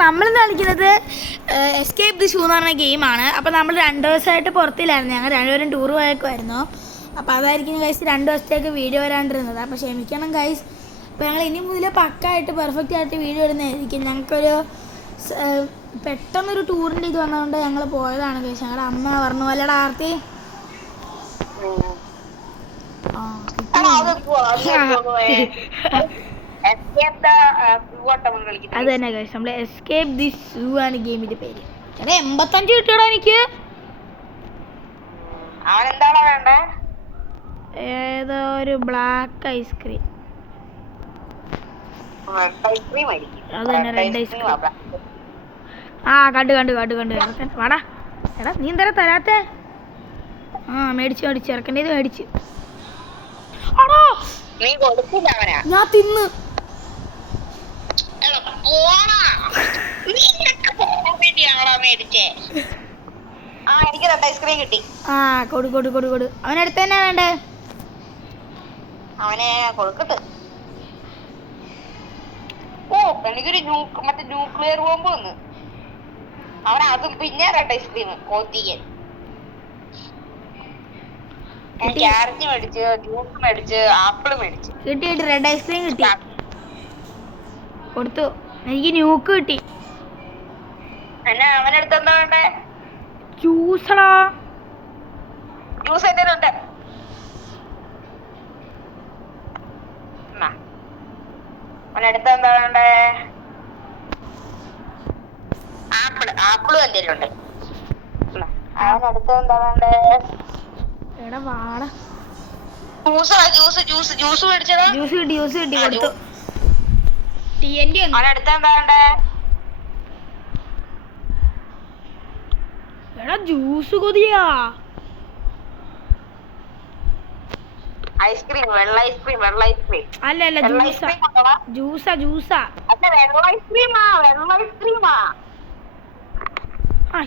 നമ്മളിന്ന് കളിക്കുന്നത് escape the shoe എന്ന് പറഞ്ഞ ഗെയിമാണ്. അപ്പോൾ നമ്മൾ 2 ദിവസമായിട്ട് പുറത്തില്ലായിരുന്നു. ഞങ്ങൾ രണ്ടുപേരും ടൂർ പോയേക്കുമായിരുന്നു. അപ്പോൾ അതായിരിക്കും ഗൈസ് 2 ദിവസത്തേക്ക് വീഡിയോ വരാണ്ടിരുന്നത്. അപ്പോൾ ക്ഷമിക്കണം ഗൈസ്. അപ്പോൾ ഞങ്ങൾ ഇനി മുതൽ പക്കായിട്ട് പെർഫെക്റ്റ് ആയിട്ട് വീഡിയോ ഇടുന്നതായിരിക്കും. ഞങ്ങൾക്കൊരു പെട്ടെന്നൊരു ടൂറിൻ്റെ ഇത് വന്നതുകൊണ്ട് ഞങ്ങൾ പോയതാണ് ഗൈസ്. ഞങ്ങളുടെ അമ്മ പറഞ്ഞു അല്ലടാ ആർത്തി. അത് തന്നെ ഗൈസ്, നമ്മള് എസ്കേപ്പ് ദി ഷൂ ആണ് ഗെയിമിന്റെ പേര്. 85 കിട്ടിയോടാ എനിക്ക്. ഏതോ ഒരു ബ്ലാക്ക് ഐസ്ക്രീം. അത് തന്നെ റെഡ് ഐസ്ക്രീം. ആ കണ്ടു വാടാ. എടാ നീ എന്താ തരാത്തെ? മേടിച്ചു ഇറക്കേണ്ടത് മേടിച്ചു. ഞാൻ തിന്ന്. കൊടു അവനടുത്ത് തന്നെ വേണ്ടേ? അവനെ കൊടുക്കട്ട്. എനിക്കൊരു മറ്റേ ന്യൂക്ലിയർ ബോംബ് വന്ന് അവൻ അതും പിന്നെ റെഡ് ഐസ്ക്രീം കോത്തിയൻ. ക്യാരറ്റ് മേടിച്ച്, ജ്യൂസ് മേടിച്ച്, ആപ്പിള് മേടിച്ച്. കിട്ടി റെഡ് ഐസ്ക്രീം കിട്ടി. കൊടുത്തു. എനിക്ക് ന്യൂക്ക് കിട്ടി. എന്നാ അവനടുത്ത് എന്താ വേണ്ടേ? ജ്യൂസടാ. ജ്യൂസ് എന്തേലും ഉണ്ട്? അവനടുത്ത് എന്താ വേണ്ടേ? ആപ്പിളും എന്തേലും ഉണ്ട്. അവനടുത്ത് എന്താ വേണ്ടേ? എടാ വാടാ. ജ്യൂസ് മേടിച്ചതാ. ജ്യൂസ് കിട്ടി കൊടുത്തു. അവനടുത്ത് എന്താ വേണ്ടേ? എടാ ജ്യൂസ് കൊതിയാ. ഐസ്ക്രീം, വെള്ള ഐസ്ക്രീം. അല്ല ജ്യൂസാ. അല്ല വെള്ള ഐസ്ക്രീമാ.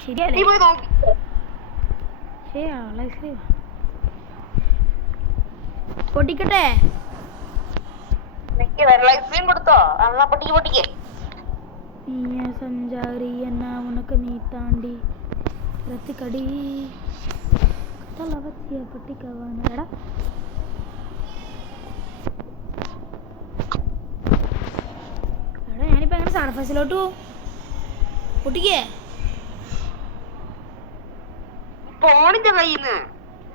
ശരിയല്ലേ? വെള്ള ഐസ്ക്രീം പൊട്ടിക്കട്ടെ. വെള്ള ഐസ്ക്രീം കൊടുത്തോ? എന്നാ പൊട്ടിക്ക്. സഞ്ചാരി എന്നാ ഉനക്ക് നീ താണ്ടി രത്തിക്കടി തലവത്തിയ പൊട്ടിക്കവാനടാ. ഞാനിപ്പോ എങ്ങനെ സർഫസിലോട്ട് പോവും? പൊട്ടിക്കേ.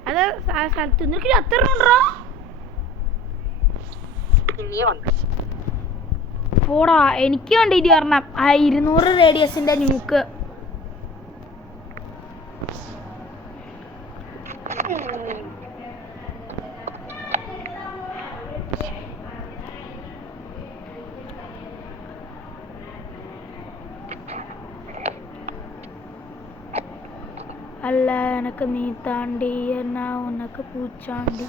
അത് സ്ഥലത്ത് നിനക്ക് എത്ര ഉണ്ടോ? പോടാ എനിക്ക് വേണ്ടിട്ട് പറഞ്ഞ 200 റേഡിയസിന്റെ ന്യൂക്ക്. അല്ല എനക്ക് നീ താണ്ടി എന്നാ ഉനക്ക് പൂച്ചാണ്ടി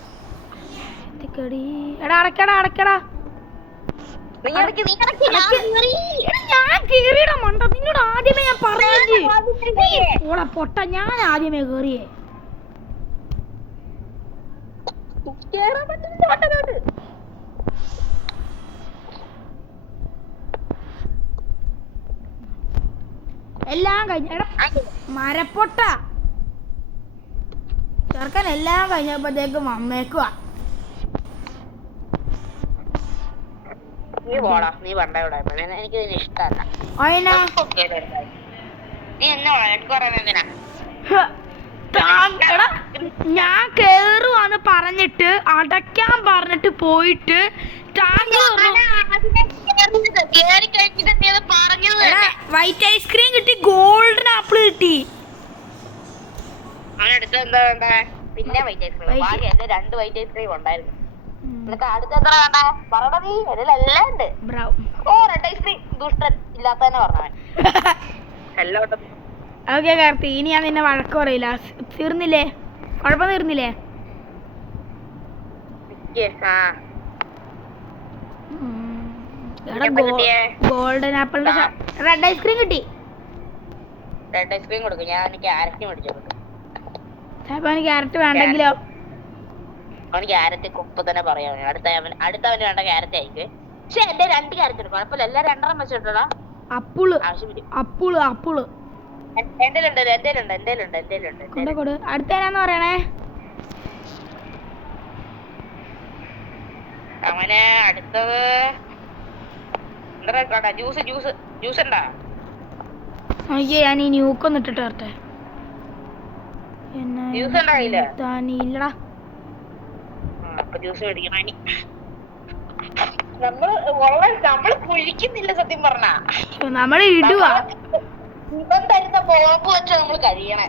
കടി. എടാ അടക്കടാ. ഞാൻ കേറിയടാ മണ്ട. നിന്നോട് ആദ്യമേ ഞാൻ പറഞ്ഞേ. പൊട്ട ഞാൻ ആദ്യമേ കേറിയേ. എല്ലാം കഴിഞ്ഞ മരപ്പൊട്ട ചെറുക്കൻ എല്ലാം കഴിഞ്ഞപ്പോഴത്തേക്കും അമ്മേക്കുവാ. നീ പണ്ടേ എനിക്ക് ഇഷ്ടല്ല. നീ എന്നെ വഴക്ക് പറയുന്നതിനാ? ഞാൻ കേറുവാന്ന് പറഞ്ഞിട്ട് അടയ്ക്കാൻ പറഞ്ഞിട്ട് പോയിട്ട് വൈറ്റ് ഐസ്ക്രീം കിട്ടി, ഗോൾഡൻ ആപ്പിൾ കിട്ടി. അവനടുത്ത് എന്താ വേണ്ടേ? പിന്നെ വൈറ്റ് ഐസ്ക്രീം. ബാക്കി എന്റെ 2 വൈറ്റ് ഐസ്ക്രീം ഉണ്ടായിരുന്നു. നിനക്ക് അടുത്ത് എന്താ വേണ്ടേ? പറയണ നീ. എല്ലാം ഉണ്ട്. റെഡ് ഐസ്ക്രീം ദുഷ്ടൻ ഇല്ലാത്തന്നെ പറഞ്ഞവൻ. എല്ലാം ഉണ്ട്. ഓക്കെ കാർത്തി, ഇനി ഞാൻ നിന്നെ വഴക്ക് പറയില്ല. തീർന്നില്ലേ? കുഴപ്പം തീർന്നില്ലേ? ഗോൾഡൻ ആപ്പിളിന്റെ റെഡ് ഐസ്ക്രീം കിട്ടി. റെഡ് ഐസ്ക്രീം കൊടുക്കും. ഞാൻ ക്യാരറ്റ് മേടിച്ചു കൊടുക്കും. ക്യാരറ്റ് വേണ്ടെങ്കിലോ? അവന് ക്യാരറ്റ് കുപ്പ് തന്നെ പറയാം. അടുത്തവന് വേണ്ട ക്യാരറ്റ് ആയിരിക്കും. പക്ഷെ എന്റെ 2 ക്യാരറ്റ് ഉണ്ട്, കുഴപ്പമില്ല. എല്ലാം 2 വെച്ചിട്ടുണ്ടോ? അപ്പുള് ആവശ്യം വരും. അപ്പുള് അപ്പുള് എന്തേലുണ്ട്. കൊണ്ട് കൊടു. അടുത്തേനാന്ന് പറയണേ. അങ്ങനെ അടുത്തത് എന്താ? ജ്യൂസ് ഉണ്ടാ? അയ്യേ ഞാൻ ഈ ന്യൂക്കൊന്ന് ഇട്ടിട്ട് വരട്ടെ. ജ്യൂസ് ഉണ്ടായില്ല? ഇല്ലടാ. അപ്പൊ ജ്യൂസ് മേടിക്കണം ഇനി. നമ്മള് കുഴിക്കുന്നില്ല സത്യം പറഞ്ഞാ. നമ്മള് ഇടുവാ. ഇവൻ തരുന്ന ബോംബ് വെച്ച് നമ്മൾ കഴിയണേ.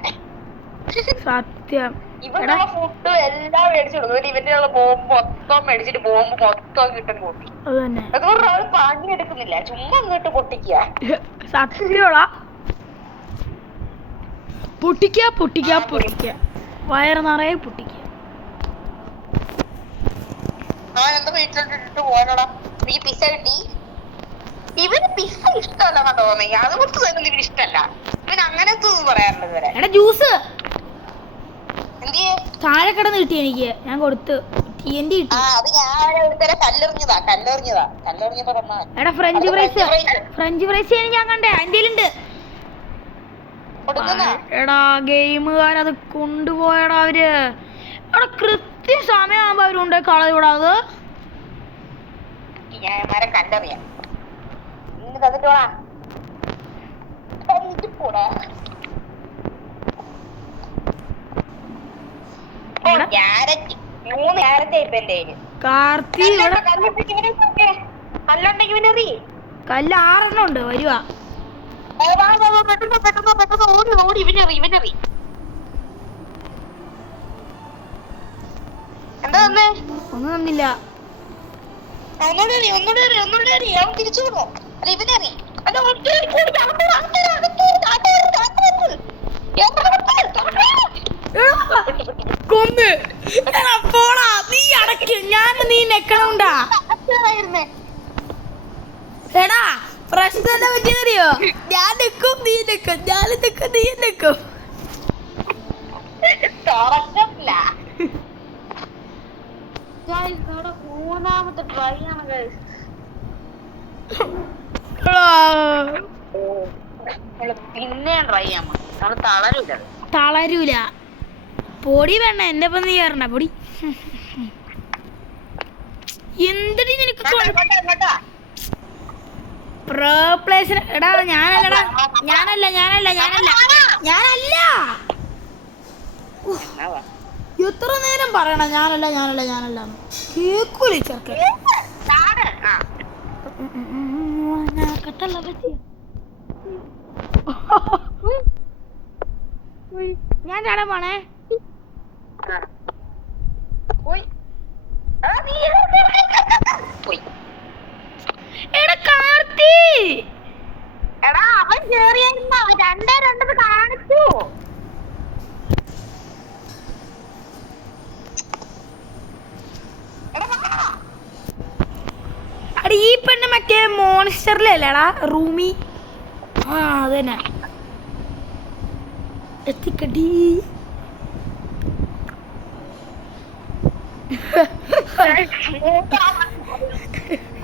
സത്യം. ഇവനുള്ള ഫുഡ് എല്ലാം മേടിച്ചു കൊടുക്കും. ഇവന്റെ ബോംബ് മൊത്തം മേടിച്ചിട്ട് ബോംബ് മൊത്തം കിട്ടും പൊട്ടി. അത് തന്നെ. അതുകൊണ്ട് അവൾ പണി എടുക്കുന്നില്ല, ചുമ്മാ അങ്ങോട്ട് പൊട്ടിക്കുക. സത്യമാ. പൊട്ടിക്ക വയറ് നിറയെ പൊട്ടിക്ക. എന്താ വീട്ടിലോട്ടിട്ട് പോകാനോടാ? ഈ പിസ്സ കിട്ടി. ഇവന് പിസ്സ ഇഷ്ടമല്ല തോന്നി, അതുകൊണ്ട് തന്നെ ഇവന് ഇഷ്ടമല്ല. ഇവൻ അങ്ങനത്തെ ഒന്നും പറയാറുണ്ട് ഇതുവരെ. എടാ ജ്യൂസ് എന്തിയെ? താഴെ കിടന്ന് കിട്ടി എനിക്ക്, ഞാൻ കൊടുത്ത്. TNT കിട്ടി. അത് ഞാൻ ഒരുത്തരെ കല്ലെറിഞ്ഞതാ. എടാ ഫ്രഞ്ച് ഫ്രൈസ് ഞാൻ കണ്ടേ എന്റെയിലുണ്ട്. എടാ ഗെയിമുകാരത് കൊണ്ടുപോയടാ അവര്. എടാ കൃത്യ സമയമാകുമ്പോ അവരുണ്ട് കളയൂടാ. ഞാൻ കണ്ടറിയാം. കല്ല് 6 ഉണ്ട്. വരുവാ. എന്താ ഒന്നും തന്നില്ല. തിരിച്ചു വിടുമോ? അല്ല ഇവനറി കൊന്ന്. പോടാ നീ അടയ്ക്ക്, ഞാൻ നീ നെക്കണുണ്ടാ. എടാ പ്രശ്നം എന്താ പറ്റിയെന്നറിയോ? ഞാൻ നിൽക്കും നീ നിൽക്കും, ഞാൻ നിൽക്കും നീ നിൽക്കും. മൂന്നാമത്തെ ട്രൈ ആണ്. പിന്നെ ട്രൈ ചെയ്യാൻ നമ്മൾ തളരൂല. പൊടി വേണ്ട എന്റെ ഒപ്പം നീ കയറണ പൊടി. എന്തിനീ നിനക്ക് പ്രോ പ്ലേസിന്? എടാ ഞാനല്ല. എത്ര നേരം പറയണ ഞാനല്ല. കേക്കൂല ചെറുക്കൻ. ഞാൻ ചാടാൻ പോണേ. എടാ കാർത്തി, എടാ അവൻ കേറിയായിരുന്നു, 2 കാണിച്ചു. അടി ഈ പെണ്ണ് മറ്റേ മോൺസ്റ്ററിലല്ലേടാ റൂമി? ആ അതന്നെ. എത്തിക്കടി.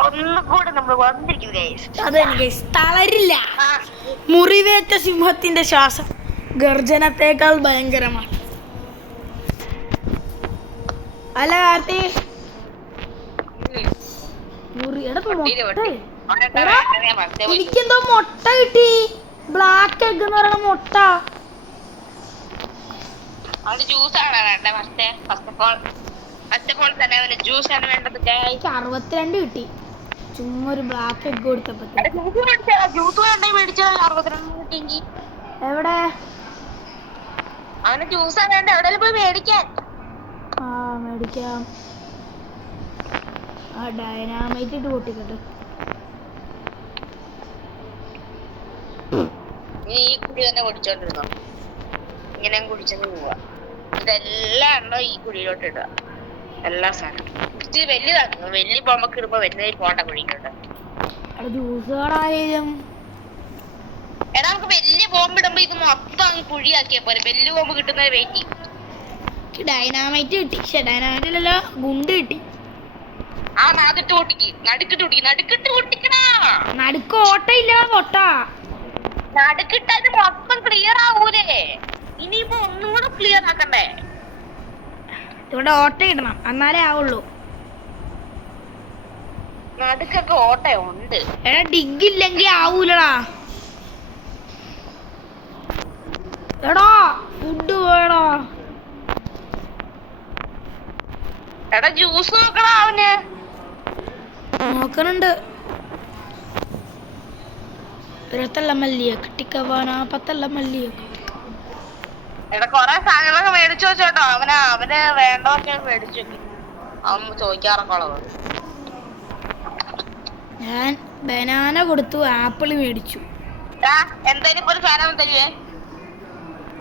ഒന്നുകൂടെ നമ്മൾ വന്നിരിക്കുന്നു. അതെനിക്ക് തളരില്ല. മുറിവേറ്റ സിംഹത്തിന്റെ ശ്വാസം ഗർജനത്തേക്കാൾ ഭയങ്കരമാണ്. അല്ല കാർത്തി, എനിക്കെന്തോ മുട്ട കിട്ടി. ബ്ലാക്ക് എഗ് എന്ന് പറയണ മുട്ട. അത് ജ്യൂസാണ് വേണ്ടത്. ഫസ്റ്റ് ഓഫ് ഓൾ തന്നെ ജ്യൂസ് ആണ് വേണ്ടത്. 62 കിട്ടി ചുമ്മാ ഒരു ബ്ലാക്ക് എഗ് കൊടുത്തപ്പോ. ജ്യൂസ് വേണ്ടേ മേടിച്ചോ? 62 കിട്ടിയെങ്കിൽ എവിടെ? അവന് ജ്യൂസാ വേണ്ട, എവിടെയെങ്കിലും പോയി മേടിക്കാൻ. ആ മേടിക്കാം. ആ ഡൈനാമൈറ്റ് ഇട്ട് പൊട്ടിക്കട്ടെ. നീ ഈ കുടി തന്നെ കുടിച്ചോണ്ടിരുന്നോ? ഇങ്ങനെ കുടിച്ചെന്ന് പോവാ. ഇതെല്ലാം ഉണ്ടോ ഈ കുടിയിലോട്ട് ഇടുക. എല്ലാ സാധനവും ഇച്ചിരി വലിയതാക്കുന്നു. വലിയ ബോംബൊക്കെ ഇടുമ്പോ വലിയ പോണ്ട കുഴിക്കുന്നുണ്ട്. എടാ നമുക്ക് വലിയ ബോംബ് ഇടുമ്പോ ഇത് മൊത്തം അങ്ങ് കുഴിയാക്കിയ പോലെ. വലിയ ബോംബ് കിട്ടുന്നത് വെയിറ്റ്. ഡൈനാമൈറ്റ് കിട്ടി. ഡൈനാമൈറ്റ് അല്ലല്ലോ, ഗുണ്ട് കിട്ടി. ആ നാദിട്ട് പൊട്ടിക്ക്, നടുക്കിട്ട് പൊട്ടിക്കണ. നടുക്ക് ഓട്ടയില്ല പൊട്ടാ. നടുക്കിട്ടത് മൊത്തം ക്ലിയർ ആവൂലേ? ഇനിയിപ്പോ ഒന്നും കൂടെ ക്ലിയർ ആക്കണ്ടേ? ഇവിടെ ഓട്ട ഇടണം എന്നാലേ ആവുള്ളൂ. നടുക്കൊക്കെ ഓട്ടയുണ്ട്. എടാ ഡിഗ് ഇല്ലെങ്കിൽ ആവൂലടാ. എടാ ഫുഡ് വേടാ. എടാ ജ്യൂസ് നോക്കണ അവന്. നോക്കണുണ്ട്. 20 മല്ലിയ കിട്ടിക്കവാനാ 10 മല്ലിയ. എടാ കൊറേ സാധനങ്ങളൊക്കെ മേടിച്ചു വെച്ചോട്ടോ. അവന് വേണ്ടതൊക്കെ മേടിച്ചു വെക്കും. അവൻ ചോദിക്കാറൊക്കെ ഉള്ളത്. ഞാൻ ബനാന കൊടുത്തു, ആപ്പിൾ മേടിച്ചു. എന്തായാലും ഇപ്പൊ ഒരു സാധനം തരുവേ.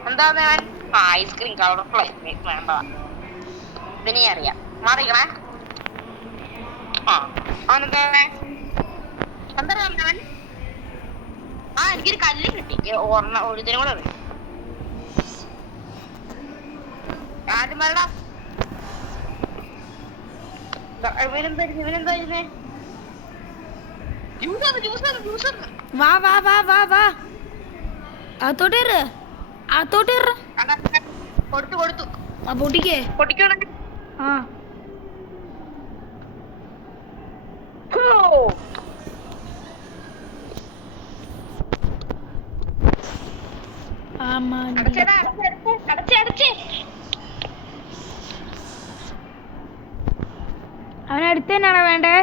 എന്താന്ന് അവൻ? ഐസ്ക്രീം, കളർഫുൾ ഐസ്ക്രീം വേണ്ട. ഇതിനെ അറിയാം. മാറിക്കണേ. അവനെന്താ എന്താ അവൻ? എനിക്കൊരു കല്ല് കിട്ടി. ഒരുതിനും കൂടെ അറിയാം. ആദ്യം വരടാ. ഇവനെന്തായിരുന്നേ? വാ വാ വാ വാ വാ. അകത്തോട്ട് കയറ്, അകത്തോട്ട് കയറ്. കൊടുത്തു. ആ പൊട്ടിക്കേ. പൊട്ടിക്കണം. ആ അവനടുത്ത് തന്നെയാണോ വേണ്ടേ?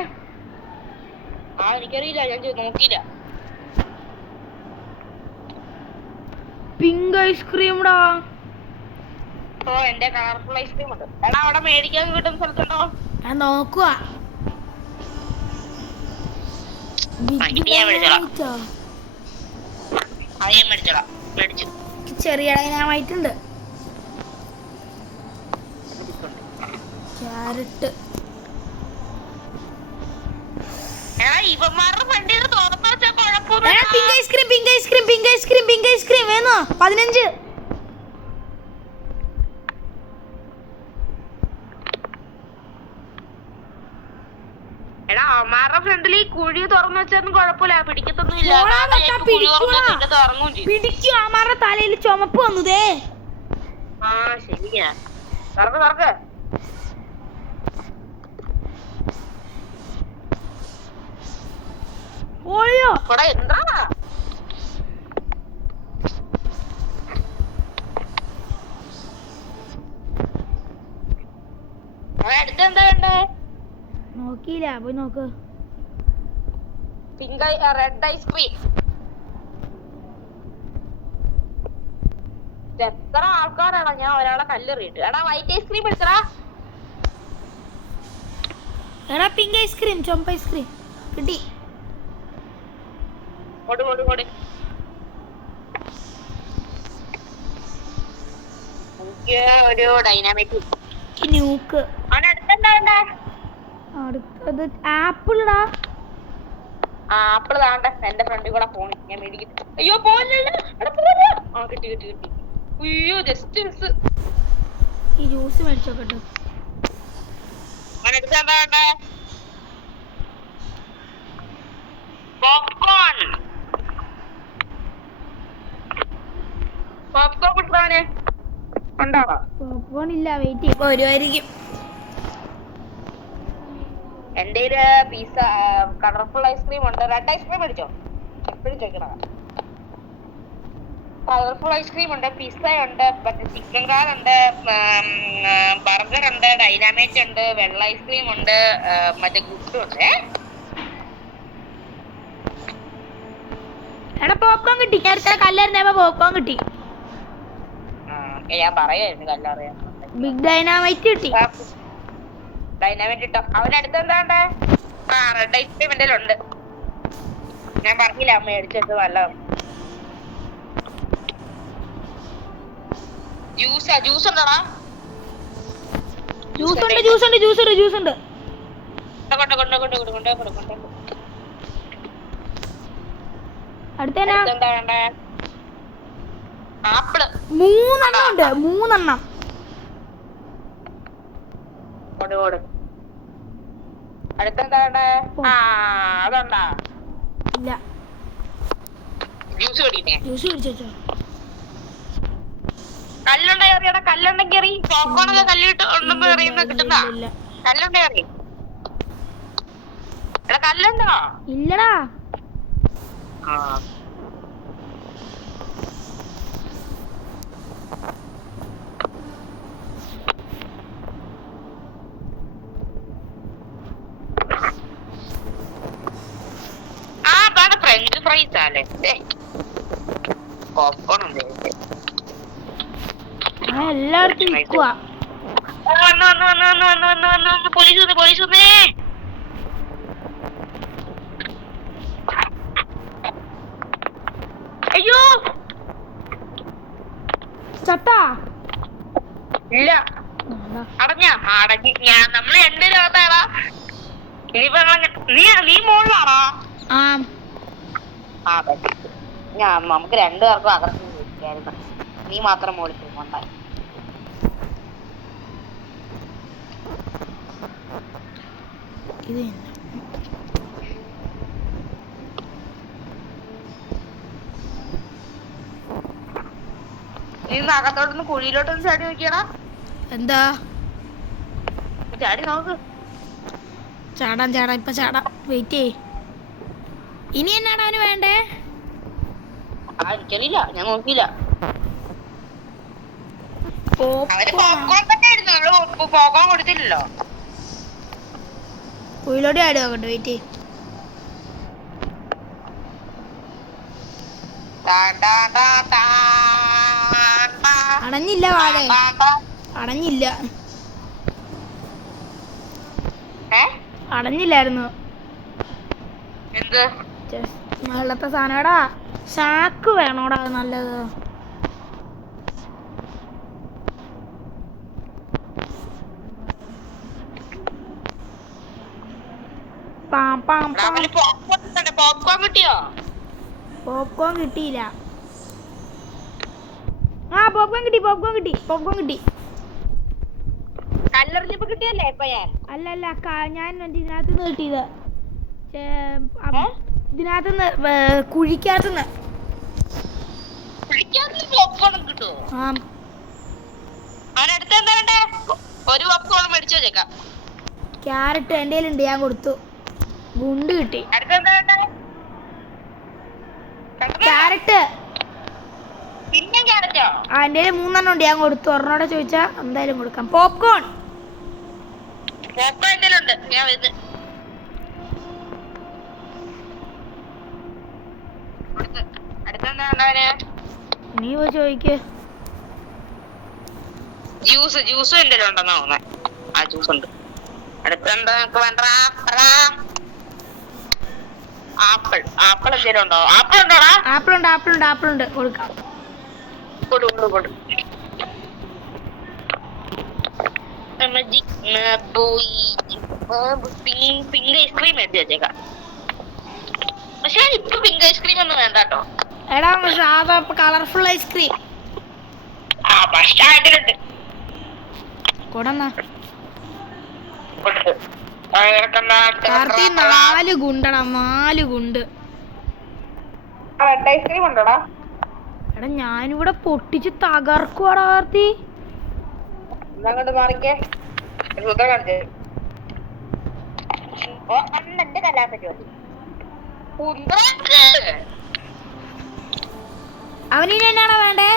എനിക്കറിയില്ല, ഞാൻ നോക്കിയില്ല. പിങ്ക് ഐസ്ക്രീം ടാ. എന്റെ കളർഫുൾ ഐസ്ക്രീം ഉണ്ട്. എടാ അവിടെ മേടിക്കാൻ കിട്ടുന്ന സ്ഥലത്തുണ്ടോ? ഞാൻ നോക്കുക. ചെറിയ ഡൈനാമൈറ്റ് ക്യാരറ്റ്. ഇവന്മാരുടെ വണ്ടിയിൽ തുറന്നു വെച്ചാൽ കുഴപ്പമൊന്നും. Pink ice cream, pink ice cream, pink ice cream, pink ice cream വേണോ? 15. എടാ അവന്മാരുടെ ഫ്രണ്ടിൽ ഈ കുഴി തുറന്നു വെച്ചാലും കുഴപ്പമില്ല, പിടിക്കത്തൊന്നുമില്ല. പിടിക്കും. അവന്മാരുടെ തലയിൽ ചുമപ്പ് വന്നതേ. ശരിയാ. തുറക്ക്. ഓയോ എന്താ അടുത്തെന്താ വേണ്ടേ? നോക്കിയില്ല, പോയി നോക്ക്. Pink red ice cream. എത്ര ആൾക്കാരാണോ? ഞാൻ ഒരാളെ കല്ലെറിയിട്ട്. എടാ വൈറ്റ് ഐസ്ക്രീം എടുത്തടാ. എടാ പിങ്ക് ഐസ്ക്രീം, ചുമപ്പ് ഐസ്ക്രീം കിട്ടി. കൊടു എനിക്ക് ഒരു ഡൈനാമിക് ന്യൂക്ക്. അവനടുത്തെന്താ വേണ്ടേ? അടുത്തത് ആപ്പിൾടാ. ആപ്പിൾ താണ്ട എന്റെ ഫ്രണ്ടിൽ കൂടെ പോണി. ഞാൻ മേടിക്കട്ടെ. അയ്യോ പോലല്ലോ. കിട്ടി. അയ്യോ ജസ്റ്റ് മിസ്. ഈ ജ്യൂസ് മേടിച്ചോക്കട്ടെ. അവനടുത്തെന്താ വേണ്ടേ? പോപ്കോൺ കിട്ടുന്നവന് ഉണ്ടാവാ. പോപ്കോൺ ഇല്ല, വെയിറ്റ് ചെയ്യും, വരുമായിരിക്കും. എന്റെ പിസ്സ കളർഫുൾ ഐസ്ക്രീം ഉണ്ട്. റെഡ് ഐസ്ക്രീം മേടിച്ചോ? എപ്പോഴും ചോദിക്കണ. കളർഫുൾ ഐസ്ക്രീം ഉണ്ട്, പിസ്സ ഉണ്ട്, മറ്റേ ചിക്കൻ കാർ ഉണ്ട്, ബർഗർ ഉണ്ട്, ഡൈനാമൈറ്റ് ഉണ്ട്, വെള്ള ഐസ്ക്രീം ഉണ്ട്, മറ്റേ ഗുഡ് ഉണ്ട്. എടാ പോപ്കോൺ കിട്ടി. നേരത്തെ കല്ലെറിഞ്ഞപ്പോ പോപ്കോൺ കിട്ടി. ഞാൻ പറയായിരുന്നു കല്ലറിയാൻ. ബിഗ് ഡൈനാമൈറ്റ് കിട്ടി. ഡൈനാമൈറ്റ് ഇട്ടോ. അവനടുത്ത് എന്താണ്ടേ? റെഡ് ഐസ്ക്രീം എന്റെ ഉണ്ട്. ഞാൻ പറഞ്ഞില്ല അമ്മ മേടിച്ചത് നല്ലതാണ്. ജ്യൂസ് ഉണ്ടോടാ? ജ്യൂസ് ഉണ്ട്. എന്താ വേണ്ടേ? ആപ്പിള് 3 ഉണ്ട്. 3. അടുത്തെന്താ വേണ്ടേ? ആ അതുണ്ടാ ഇല്ല, ജ്യൂസ് കുടിക്കണേ. ജ്യൂസ് കുടിച്ചോ. കല്ലുണ്ട കയറിയടാ, കല്ലുണ്ടെങ്കിൽ എറി. പോപ്കോണൊക്കെ കല്ലിട്ട് ഉണ്ടെന്ന് എറിയുന്ന കിട്ടുന്ന ഇല്ല കല്ലുണ്ട കയറി. എടാ കല്ലുണ്ടോ? ഇല്ലടാ. ആ അതാണ് ഫ്രഞ്ച് ഫ്രൈസ് അല്ലേ? പോപ്കോൺ ഉണ്ട്. ഞാൻ എല്ലായിടത്തും നിൽക്കുക. പോലീസ് അയ്യോ ചട്ടാ ഇല്ല അടഞ്ഞി ഞാൻ നമ്മള് എന്റെ ലോകത്താടാ. ഇനിയിപ്പോ നീ മോളിലാണോ? ആ ഞാൻ നമുക്ക് രണ്ടുപേർക്കും അകർത്തി വിളിക്കായിരുന്നു. നീ മാത്രം മോളിൽ പോകണ്ടായി. ഇത് നീ അകത്തോട്ടൊന്ന് കുഴിയിലോട്ടൊന്ന് ചാടി നോക്കിയടാ. എന്താ ചാടി നോക്ക്. ചാടാം ഇപ്പൊ ചാടാം. വെയിറ്റ് ചെയ്. ഇനി എന്നാടാ അവന് വേണ്ടേ? എനിക്കറിയില്ല, ഞാൻ നോക്കിയില്ല. പോകാൻ കൊടുത്തില്ലല്ലോ. കുയിലോട്ട് ചാടി നോക്കട്ടെ. വെയിറ്റ് ചെയ്. അടഞ്ഞില്ല വാഴ, അടഞ്ഞില്ല. അടഞ്ഞില്ലായിരുന്നു. എന്ത് വെള്ളത്തെ സാധനടാ. ചാക്ക് വേണോടാ നല്ലത്. പോപ്കോൺ കിട്ടിയില്ല. പോപ്കോൺ കിട്ടി. കല്ലെറിഞ്ഞപ്പോ കിട്ടിയല്ലേ ഇപ്പൊ ഞാൻ? അല്ല ഞാൻ ഇതിനകത്തുനിന്ന് കിട്ടിയത്. ഇതിനകത്തുനിന്ന് കുഴിക്കകത്തുനിന്ന്. കിട്ടുമോ? അവനടുത്ത് എന്താ വേണ്ടേ? ഒരു പോപ്കോൺ മേടിച്ചു വെച്ചേക്കാം. ക്യാരറ്റ് എൻ്റെ കയ്യിലുണ്ട്, ഞാൻ കൊടുത്തു. ഗുണ്ട് കിട്ടി. അടുത്ത് എന്താ വേണ്ടേ? ക്യാരറ്റ്. പിന്നെ ക്യാരറ്റോ? എൻ്റെ കയ്യിൽ 3 ഉണ്ട്, ഞാൻ കൊടുത്തു. ഒരെണ്ണോടെ ചോദിച്ചാ എന്തായാലും കൊടുക്കാം. പോപ്കോൺ എന്റെ ഉണ്ട്, ഞാൻ വരുന്നത്. അടുത്തെന്താ വേണ്ടവന്? നീ പോയി ചോദിക്ക്. ജ്യൂസ് എന്റെ ഉണ്ടെന്നാ തോന്നുന്നത്. ആ ജ്യൂസ് ഉണ്ട്. അടുത്തെന്താ വേണ്ട? ആപ്പിൾ എന്തെങ്കിലും ഉണ്ടോ? ആപ്പിൾ ഉണ്ടോടാ? ആപ്പിൾ ഉണ്ട് കൊടുക്കാം. കൊടു പിങ്ക് ഐസ്ക്രീം എടുത്ത് വെച്ചേക്കാം. പക്ഷെ ഇപ്പൊ പിങ്ക് ഐസ്ക്രീം ഒന്നും വേണ്ട കേട്ടോ. എടാ സാധാ കളർഫുൾ ഐസ്ക്രീം ഭക്ഷണമായിട്ടുണ്ട്. കൊടന്നാ കൊടുത്ത് 4 ഗുണ്ടടാ. 4 ഗുണ്ട്. റെഡ് ഐസ്ക്രീം ഉണ്ടോടാ? എടാ ഞാനിവിടെ പൊട്ടിച്ച് തകർക്കുവാടാ കാർത്തി. അങ്ങോട്ട് മാറിക്കേ. അവനിനി എന്നാണോ വേണ്ടേ?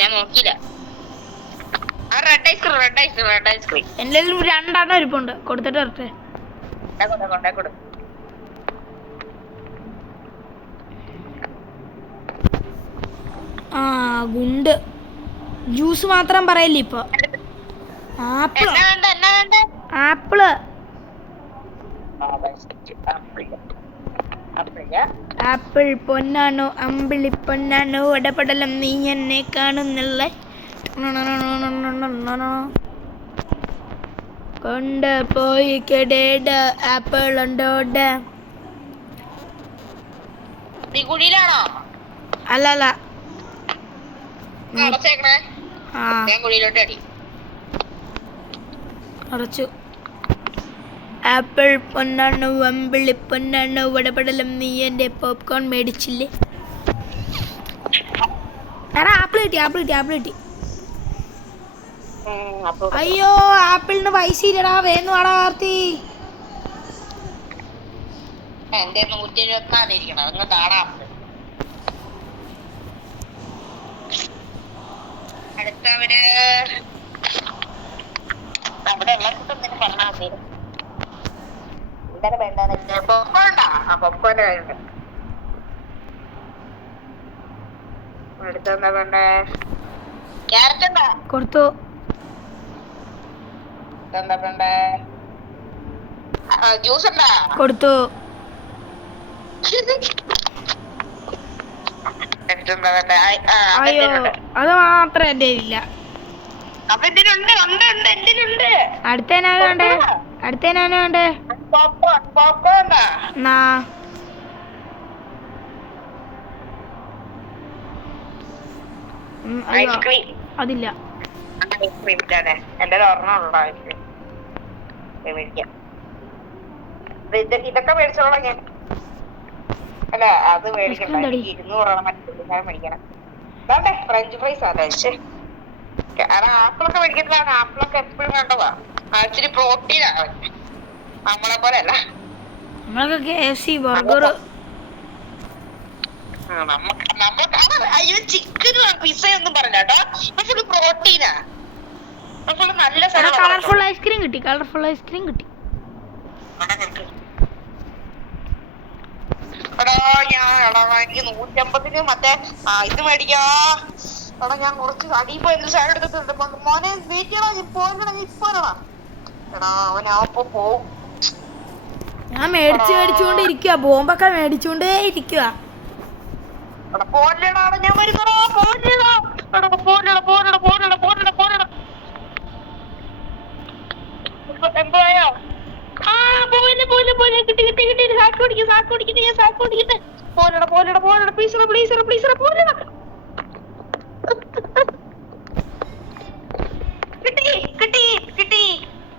ഞാൻ നോക്കിയില്ല. റെഡ് ഐസ്ക്രീം എൻ്റെ 2 ഇരിപ്പുണ്ട്, കൊടുത്തിട്ട് വരട്ടെ. കൊണ്ടേ ഗുണ്ട്. ജ്യൂസ് മാത്രം പറയല്ലേ ഇപ്പൊ. ആപ്പിള് ആപ്പിൾ പൊന്നാണോ അമ്പിളി പൊന്നാണോ ഇടപെടലം നീ എന്നെ കാണുന്നില്ലേ. കൊണ്ട് പോയി കെടേട ആപ്പിൾ ഉണ്ടോട. അല്ലല്ല അടച്ചു. ആപ്പിൾ പൊന്നാണ് അമ്പിളി പൊന്നാണ് വടപടലം നീ എൻ്റെ പോപ്കോൺ മേടിച്ചില്ലേ. എടാ ആപ്പിൾ കിട്ടി. അയ്യോ ആപ്പിളിന് പൈസ ഇല്ലടാ, വേഗം വാടാ കാർത്തി. എന്റെ 174 ഇരിക്കണം, നിങ്ങൾ കാണാം. അടുത്തവര് അവിടെ ഉള്ള കുട്ടൊന്നും പറഞ്ഞാൽ മതി. എന്താണ് വേണ്ടത്? പൊക്കോണ്ടാ? പൊക്കോന്റെ കാര്യമുണ്ട്. അടുത്തെന്താ വേണ്ടേ? ക്യാരറ്റ് എന്താ കൊടുത്തു. എന്താ വേണ്ടേ? ജ്യൂസ് എന്താ കൊടുത്തു. അയ്യോ അത് മാത്രം എന്റെ ഇല്ല. അടുത്തേനാണ് വേണ്ടേ? എന്നാ അതില്ല. എന്റെ ഓർമ്മ ഇതൊക്കെ മേടിച്ചോളാം ഞാൻ. അല്ല അത് മേടിക്കണ്ട, 200 മേടിക്കണം. അതെ ഫ്രഞ്ച് ഫ്രൈസ് ആണ് കഴിച്ചേ. അത് ആപ്പിളൊക്കെ മേടിക്കുന്നതാണ്. ആപ്പിളൊക്കെ എപ്പോഴും വേണ്ടതാ. ഇച്ചിരി പ്രോട്ടീനാണ്, നമ്മളെ പോലെ അല്ല. അയ്യോ ചിക്കനും പിസയൊന്നും പറഞ്ഞ കേട്ടോ, ഫുള്ള് പ്രോട്ടീനാ, ഫുള്ള് നല്ല സാധനം. കളർഫുൾ ഐസ്ക്രീം കിട്ടി. എടാ എനിക്ക് 150 മറ്റേ ഇത് മേടിക്കാ. എടാ ഞാൻ കുറച്ച് അടിയിപ്പോ സാധനം എടുത്തിട്ടുണ്ട്. മോനെ വെയിറ്റ് ചെയ്യണോ, നീ പോകണം, നീ പോരണ. എടാ അവനപ്പൊ പോവും. ഞാൻ മേടിച്ചോണ്ടിരിക്കുക, ബോംബൊക്കെ മേടിച്ചോണ്ടേ ഇരിക്കുക. പോലെടാ ഞാൻ വരുന്നടാ, പോലെടാ. എന്തോയോ? പോലെ കിട്ടി. സാക്ക് കുടിക്കട്ടെ. പോലെടാ പ്ലീസ് പോലെടാ.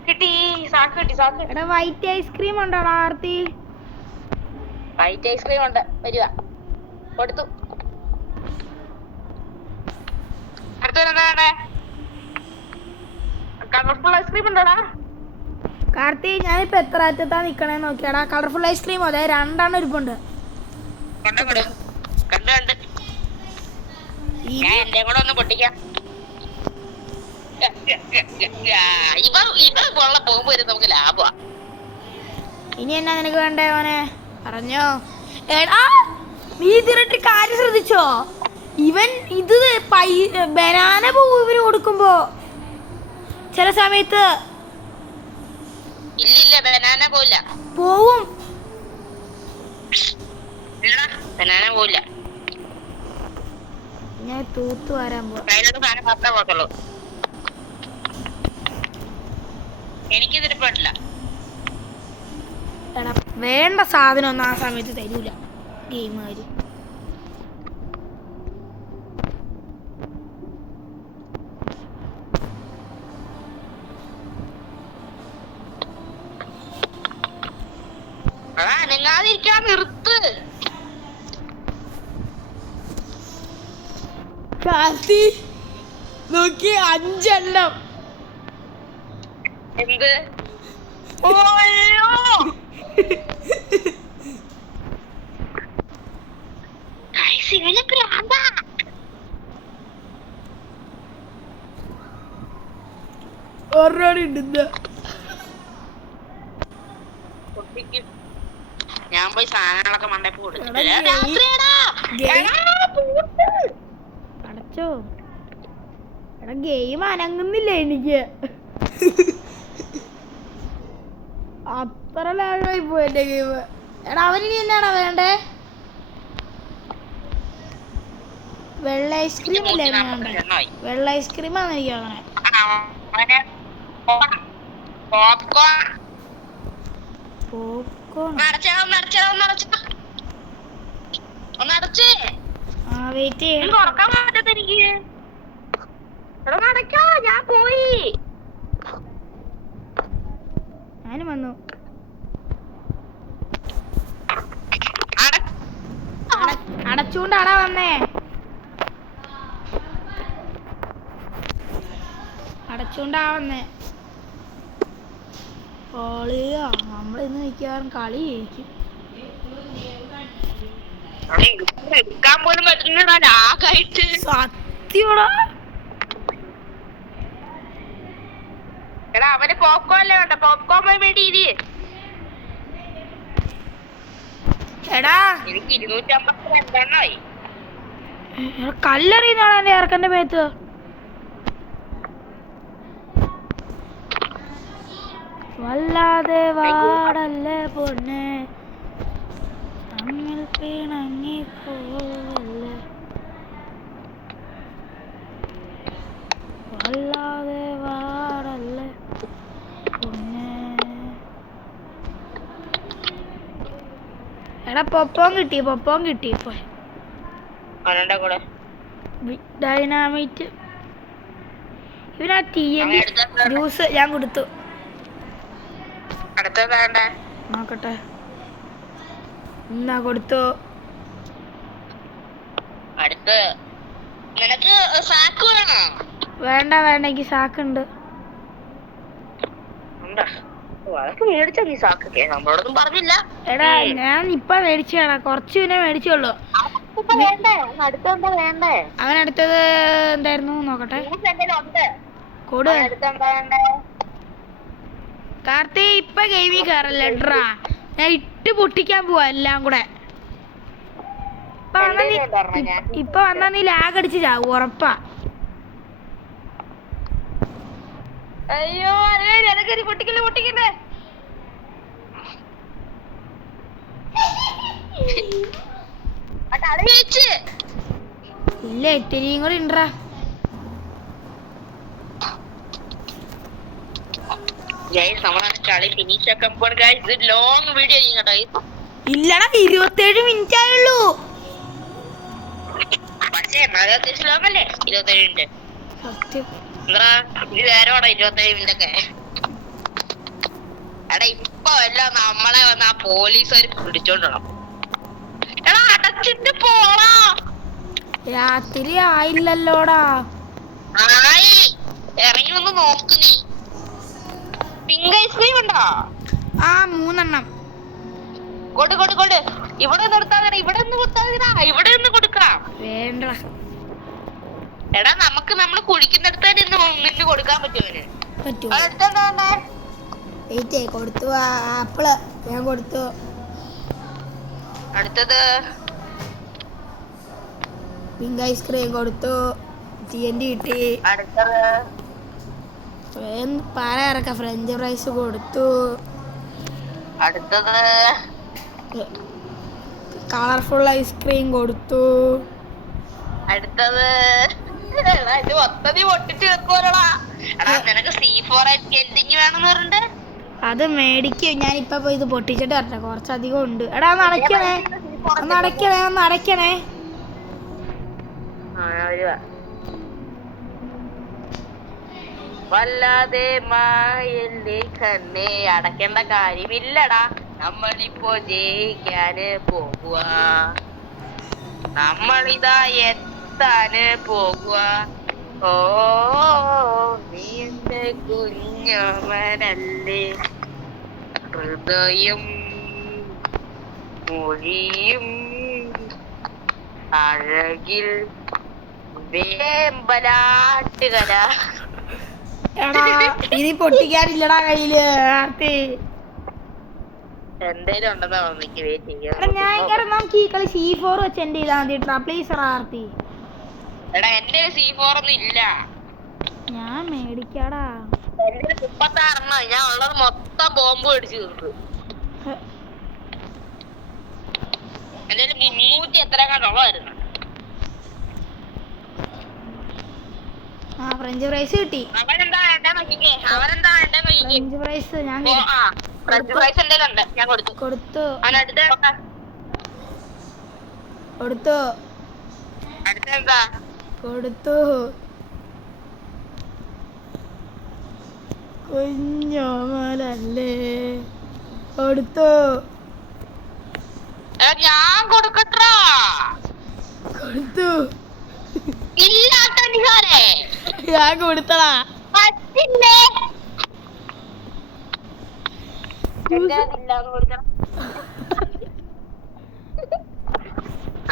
കിട്ടി. സാക്ക്. എടാ വൈറ്റ് ഐസ്ക്രീം ഉണ്ടോടാ ആർത്തി? വൈറ്റ് ഐസ്ക്രീം ഉണ്ട്, വരുക. കൊടുത്തു. അടുത്ത കളർഫുൾ ഐസ്ക്രീം ഉണ്ടോടാ കാർത്തി? ഞാനിപ്പോ എത്ര അറ്റത്താ നിക്കണേ നോക്കിയാടാ. കളർഫുൾ ഐസ്ക്രീം അതെ 2 ഇരിപ്പുണ്ട്. കണ്ട് ഞാൻ എന്റെ കൂടെ ഒന്ന് പൊട്ടിക്കാം. ഇവ പോകുമ്പോ നമുക്ക് ലാഭമാ. ഇനി എന്നാ നിനക്ക് വേണ്ടേ മോനെ, പറഞ്ഞോ. എടാ നീ ഇതിട്ട് കാര്യം ശ്രദ്ധിച്ചോ? ഇവൻ ഇത് ബനാന പോവും ഇവന് കൊടുക്കുമ്പോ ചില സമയത്ത്. ഇല്ലില്ല ബനാന പോവില്ല. പോവും. ബനാന പോവില്ല. ഞാൻ തൂത്തു വരാൻ പോകത്തുള്ളൂ. എനിക്കിതിന് പറ്റില്ല. എടാ വേണ്ട സാധനം ഒന്നും ആ സമയത്ത് തരൂല ഗെയിമുകാര്. അനങ്ങാതിരിക്കാൻ നിർത്ത്. കാർത്തി നോക്കി 5 എണ്ണം. എന്ത്? ഓയ്യോ ഞാൻ പോയി സാധനങ്ങളൊക്കെ മണ്ടപ്പോ കൊടുത്തിട്ട് അടച്ചോ. എടാ ഗെയിം അനങ്ങുന്നില്ല എനിക്ക്. അത്ര ലാഗായി പോയി എന്റെ ഗെയിം. എടാ അവനിനി എന്നാണോ വേണ്ടേ? വെള്ള ഐസ്ക്രീം ഇല്ലേ വേണ്ടേ? വെള്ള ഐസ്ക്രീമാണ് എനിക്ക് അങ്ങനെ. പോപ്കോൺ വെയിറ്റ് ചെയ്യണം. ഞാനും വന്നു. അടച്ചുകൊണ്ടാടാ വന്നേ. അടച്ചുകൊണ്ടാ വന്നേ. കളിയാ നമ്മളിന്ന് മിക്കവാറും കളി ജയിക്കും. എടുക്കാൻ പോലും പറ്റുന്നതാ ലാഗായിട്ട്. സത്യമാടാ. എടാ അവന് പോപ്കോൺ വേണ്ട, പോപ്കോൺ പോയി വേണ്ടി. എടാ എനിക്ക് 252 കല്ലെറിയുന്നാണ് എന്റെ ഇറക്കന്റെ മേത്ത്. വല്ലാതെ വാടല്ലേ പൊന്നെ, അങ്ങിൽ പിണങ്ങി പോവല്ലേ, വല്ലാതെ വാടല്ലേ പൊന്നെ. എടാ പൊപ്പോൻ കിട്ടി ഇപ്പൊ. കൂടെ ഡൈനാമൈറ്റ് ഇവനാ TNT ജ്യൂസ് ഞാൻ കൊടുത്തു. അടുത്തതാണ്ടേ നോക്കട്ടെ. എന്നാ കൊടുത്തു. അടുത്ത് നിനക്ക് സാക്ക് വേണോ? വേണ്ട എനിക്ക് സാക്കുണ്ട്. മേടിച്ച നീ സാക്കൊക്കെ നമ്മളോടൊന്നും പറഞ്ഞില്ല. എടാ ഞാൻ ഇപ്പൊ മേടിച്ചാണ്, കുറച്ച് പിന്നെ മേടിച്ചുള്ളൂ. അടുത്തെന്താ വേണ്ടേ? അവനടുത്തത് എന്തായിരുന്നു നോക്കട്ടെ. കൊടു കാർത്തി. ഇപ്പൊ ഗെയിമിൽ കയറല്ലേട്രാ, ഞാൻ ഇട്ട് പൊട്ടിക്കാൻ പോവാ എല്ലാം കൂടെ. ഇപ്പൊ വന്നാ നീ ലാഗ് അടിച്ച് ചാവും ഉറപ്പാ. അയ്യോ പൊട്ടിക്കല്ലേ. ഇല്ല ഇത്തിരിയും കൂടി ഉണ്ടറാ. കളി ഫിനിഷ് ആക്കാൻ പോവാണ് ഗൈസ്. ഇത് ലോങ് വീഡിയോ കേട്ടോ. ഇല്ലടാ 27 മിനിറ്റ് ആയുള്ളൂ. പക്ഷേ അത്യാവശ്യം ലോങ് അല്ലേ 27 മിനിറ്റ്. സത്യം. എന്താ ഇത് നേരമാണോ 27 മിനിറ്റ് ഒക്കെ? എടാ ഇപ്പൊ എല്ലാം നമ്മളെ വന്ന് ആ പോലീസുകാർ പിടിച്ചോണ്ടണം. എടാ അടച്ചിട്ട് പോടാ. രാത്രി ആയില്ലല്ലോടാ. ആയി ഇറങ്ങി ഒന്ന് നോക്ക് നീ. പിങ്ക് ഐസ്ക്രീം ഉണ്ടോ? ആ 3 എണ്ണം. കൊടു ഇവിടെ നിർത്താതെ ഇവിടെ ഒന്ന് കൊടുക്കാം. വേണ്ട. എടാ നമുക്ക് നമ്മൾ കുടിക്കുന്നിടത്ത് നിന്ന് കൊടുക്കാൻ പറ്റുമോ? കൊടുത്തു. ആപ്പിള് ഞാൻ കൊടുത്തു. അടുത്തത് പിങ്ക് ഐസ്ക്രീം കൊടുത്തു. TNT കിട്ടി. അടുത്തത് പാറ ഇറക്ക ഫ്രഞ്ച് ഫ്രൈസ് കൊടുത്തു. അടുത്തത് കളർഫുൾ ഐസ്ക്രീം കൊടുത്തു. അടുത്തത് ഇത് മൊത്തം പൊട്ടിച്ച് വെക്കുമല്ലോടാ. എടാ നിനക്ക് C4 എന്തിങ് വേണമെന്ന് പറഞ്ഞിട്ട് അത് മേടിക്കും. ഞാനിപ്പോ പോയി ഇത് പൊട്ടിച്ചിട്ട് വരട്ടെ, കുറച്ചധികം ഉണ്ട്. എടാ ഒന്ന് അടയ്ക്കണേ. വല്ലാതെ മായല്ലേ കണ്ണേ. അടയ്ക്കേണ്ട കാര്യമില്ലടാ, നമ്മളിപ്പോ ജയിക്കാന് പോകുക. നമ്മളിതാ എത്താന് പോകുക. ഓ നീ എന്റെ കുഞ്ഞവനല്ലേ, ഹൃദയം മൊഴിയും അഴകിൽ വേമ്പലാട്ടുകര. എടാ ഇനി പൊട്ടിക്കാനില്ലടാ കയ്യില്. എന്തേലും ഉണ്ടെന്നാ എനിക്ക് വെയിറ്റ് ചെയ്യാം. നമുക്ക് ഈ കളി C4 വെച്ച് എന്റെ ചെയ്താൽ മതി. പ്ലീസ് ആർത്തി. എടാ എന്റെ C4 ഒന്നും ഇല്ല. ഞാൻ മേടിക്കാടാ. എന്റെ 36 ഞാൻ ഉള്ളത് മൊത്തം ബോംബ് മേടിച്ചു തീർത്തു. എന്റെ 300 എത്ര കണ്ടുള്ളായിരുന്നു. ഫ്രഞ്ച് ഫ്രൈസ് കിട്ടി. അവനെന്താ വേണ്ടേ നോക്കിക്കേ. ഫ്രഞ്ച് ഫ്രൈസ് ഞാൻ ഫ്രഞ്ച് ഫ്രൈസ് എന്തെങ്കിലും ഉണ്ട്, ഞാൻ കൊടുത്തു. അടുത്തെന്താ കൊടുത്തു. കുഞ്ഞോമലല്ലേ കൊടുത്തു. ഞാൻ കൊടുക്കട്ടാ. കൊടുത്തു. ഇല്ലാത്ത നിഹാരേ ഞാൻ കൊടുത്തടാ. പറ്റില്ലേ ഇല്ലാന്ന് കൊടുക്കണം.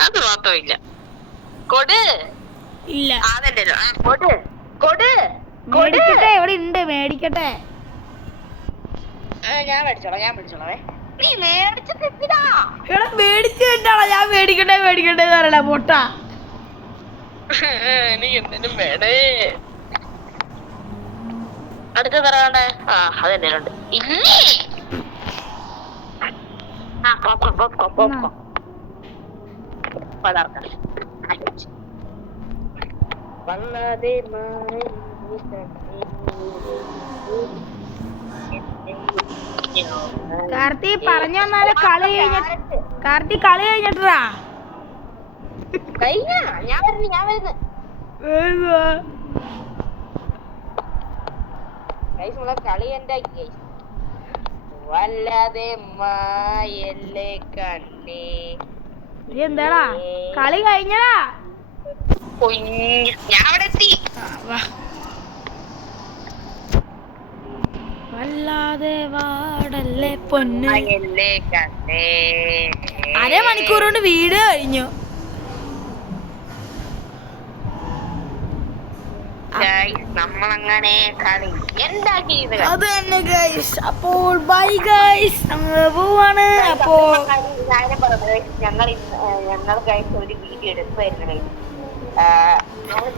അത് മാത്രമില്ല. കൊട് ഇല്ല. അതെന്റെ കൊട് കൊട് കൊട്. മേടിക്കട്ടെ, ഇവിടെ ഉണ്ട്, മേടിക്കട്ടെ. ഞാൻ മേടിച്ചോളാവേ. നീ മേടിച്ചിട്ടാ എടാ മേടിച്ചു കേട്ടാളാ. ഞാൻ മേടിക്കട്ടെ മേടിക്കട്ടെ എന്ന് പറയണ പൊട്ട. എനിക്ക് എന്തെങ്കിലും വേണേ. അടുത്ത തരാണ്ടേ. ആ അതെന്തേലും ഉണ്ട്. ഇല്ലേ പതാർക്കം വല്ലാതെ കാർത്തി പറഞ്ഞു വന്നാലോ കളി കഴിഞ്ഞിട്ട്. കാർത്തി കളി കഴിഞ്ഞിട്ടാ കഴിഞ്ഞ ഞാൻ വരുന്നു. നമ്മളെ കളി എന്റെ വല്ലാതെ മായല്ലേ കണ്ണേ. എന്താടാ കളി കഴിഞ്ഞടാ. ഞാൻ അവിടെ എത്തി. വല്ലാതെ വാടല്ലേ പൊന്ന്. കണ്ണേ. അരമണിക്കൂർ കൊണ്ട് വീട് കഴിഞ്ഞു. നമ്മളങ്ങനെ കളി എന്താക്കി അത് തന്നെ ഗൈസ്. അപ്പോൾ ബൈ ഗൈസ്, നമ്മള് പോവാണ്. അപ്പോ ഞങ്ങൾ കഴിച്ച ഒരു വീഡിയോ എടുക്കുമായിരുന്നു.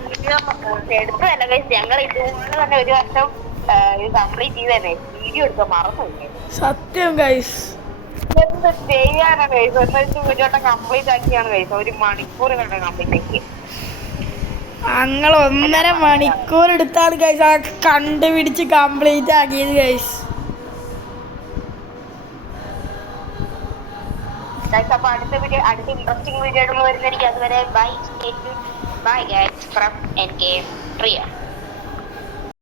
വീഡിയോ എടുത്തതല്ല കഴിച്ച് ഞങ്ങൾ ഇതുപോലെ തന്നെ ഒരു വർഷം ഇത് കംപ്ലീറ്റ് ചെയ്തതന്നെ. വീഡിയോ എടുക്കാൻ മറന്നില്ലേ? സത്യം ഗൈസ്. എന്ത് ചെയ്യാനാണ് കഴിച്ചത്? എന്നിട്ട് ഒരു വട്ടം കംപ്ലീറ്റ് ആക്കിയാണ് കഴിച്ചത്. 1 മണിക്കൂർ കണ്ട കംപ്ലീറ്റ് ആക്കി. ഞങ്ങൾ 1.5 മണിക്കൂർ എടുത്താണ് ഗൈസ് ആ കണ്ടുപിടിച്ച് കംപ്ലീറ്റ് ആക്കിയത് ഗൈസ്. അപ്പൊ അടുത്ത ഇൻട്രസ്റ്റിംഗ് വീഡിയോ വരുന്നതായിരിക്കും. അതുവരെ bye. Bye guys from NK Priya.